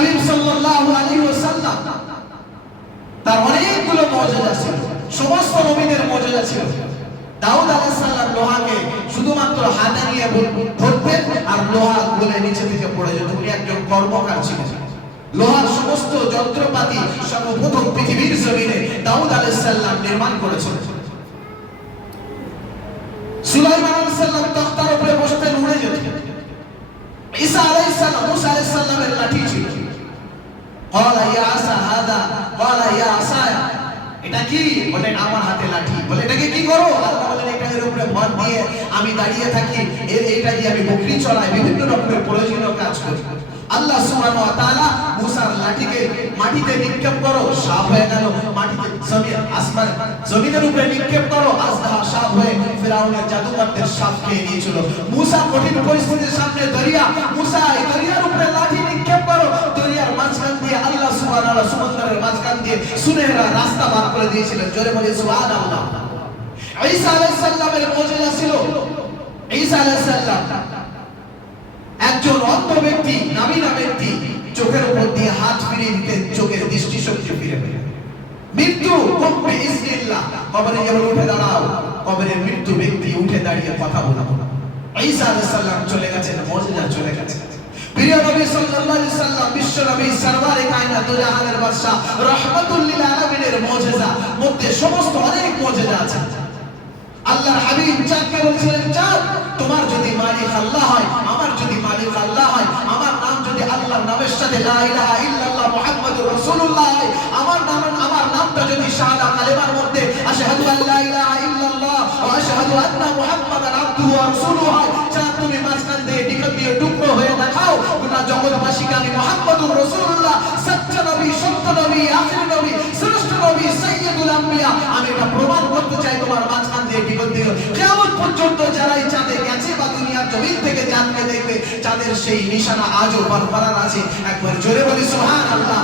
হাবিব সাল্লাল্লাহু আলাইহি ওয়াসাল্লাম তার অনেকগুলো মুজিজা ছিল, সমস্ত নবীদের মুজিজা ছিল। দাউদ আলাইহিস সালাম লোহাকে শুধুমাত্র হাতে নিয়ে ধরতেন আর লোহা গলে নিচে থেকে পড়ে যেত। উনি একজন কর্মকার ছিলেন। লোহার সমস্ত যন্ত্রপাতি সর্বপ্রথম পৃথিবীর জমিনে দাউদ আলাইহিস সালাম নির্মাণ করেছিলেন। সুলাইমান আলাইহিস সালাম তখতার উপরে বসতেন, উড়ে যেতেন। ঈসা আলাইহিস সালাম মুসা আলাইহিস সালামের লাঠি ছিল। ক্বালা ইয়া আসা হাদা, ক্বালা ইয়া আসায়া, এটা কি? বলে আমার হাতে লাঠি। বলে এটাকে কি করো? আল্লাহ বলেন এটার উপরে ভর দিয়ে আমি দাঁড়িয়ে থাকি, এটা দিয়ে আমি বকরি চড়াই, বিভিন্ন রকমের প্রয়োজনীয় কাজ করি। আল্লাহ সুবহানাহু ওয়া তাআলা মুসার লাঠিকে মাটিতে নিক্ষেপ করো, সাপ হয়ে গেল। মাটিতে জমিনের উপরে নিক্ষেপ করো, আজদাহা সাপ হয়ে ফিরাউনের জাদুকরদের সাপ খেয়ে নিয়েছিল। মুসা কঠিন পরিস্থিতির সামনে দরিয়া, মুসা এই দরিয়ার উপরে লাঠি নিক্ষেপ করো, দরিয়ার মাঝখান দিয়ে আল্লাহ সুবহানাহু ওয়া তাআলা সমুদ্রের মাঝখান দিয়ে সুনেহরা রাস্তা বার করে দিয়েছিলেন। জোরে বলি সুবহানাল্লাহ। ঈসা আলাইহিস সালামের মুজিজা ছিল, ঈসা আলাইহিস সালাম একজন অন্ধ ব্যক্তি, নাবিনা ব্যক্তি, চোখের উপর দিয়ে হাত ফিরিয়ে দিতেন, চোখের দৃষ্টিশক্তি ফিরে পেল। মৃত্যু কবরে ইসমিল্লাহ, কবরে যেমন উঠে দাঁড়াও, কবরে মৃত্যু ব্যক্তি উঠে দাঁড়িয়ে কথা বলতো। ঈসা আলাইহিস সালাম চলে গেছেন, মুজিজা চলে গেছে। প্রিয় নবী সাল্লাল্লাহু আলাইহি সাল্লাম, বিশ্ব নবী সরওয়ারে কায়নাত ও জাহানের বাদশা রাহমাতুল লিল আলামিনের মুজিজা মধ্যে সমস্ত অনেক মুজিজা আছে। আল্লাহর হাবিব চাঁদকে বলেছিলেন, চাঁদ তোমার যদি মালিক আল্লাহ হয়, আমার যদি মালিক আল্লাহ হয়, আমার নাম যদি আল্লাহর নামের সাথে লা ইলাহা ইল্লাল্লাহ মুহাম্মাদুর রাসূলুল্লাহ হয়, আমার নামটা যদি শাহাদা কালেমার মধ্যে আশহাদু আল্লা ইলাহা ইল্লাল্লাহ ওয়া আশহাদু আন্না মুহাম্মাদান আবদুহু ওয়া রাসূলুহু হয়, চাঁদ তুমি মাঝখান দিয়ে ডিগল দিয়ে টুকরো হয়ে দেখাও, গোটা জগৎবাসীকে আমি মুহাম্মাদুর রাসূলুল্লাহ, সত্য নবী, সত্য নবী, আখির নবী, শ্রেষ্ঠ নবী, সাইয়্যিদুল আম্বিয়া, আমি এটা প্রমাণ করতে চাই তোমার মাঝখান দিয়ে ডিগল দিয়ে। কিয়ামত পর্যন্ত যারাই চাঁদে গেছে বা দুনিয়ার জমিন থেকে চাঁদকে দেখবে, চাঁদের সেই নিশানা আজও বরকরার আছে। একবার জোরে বলি সুবহানাল্লাহ।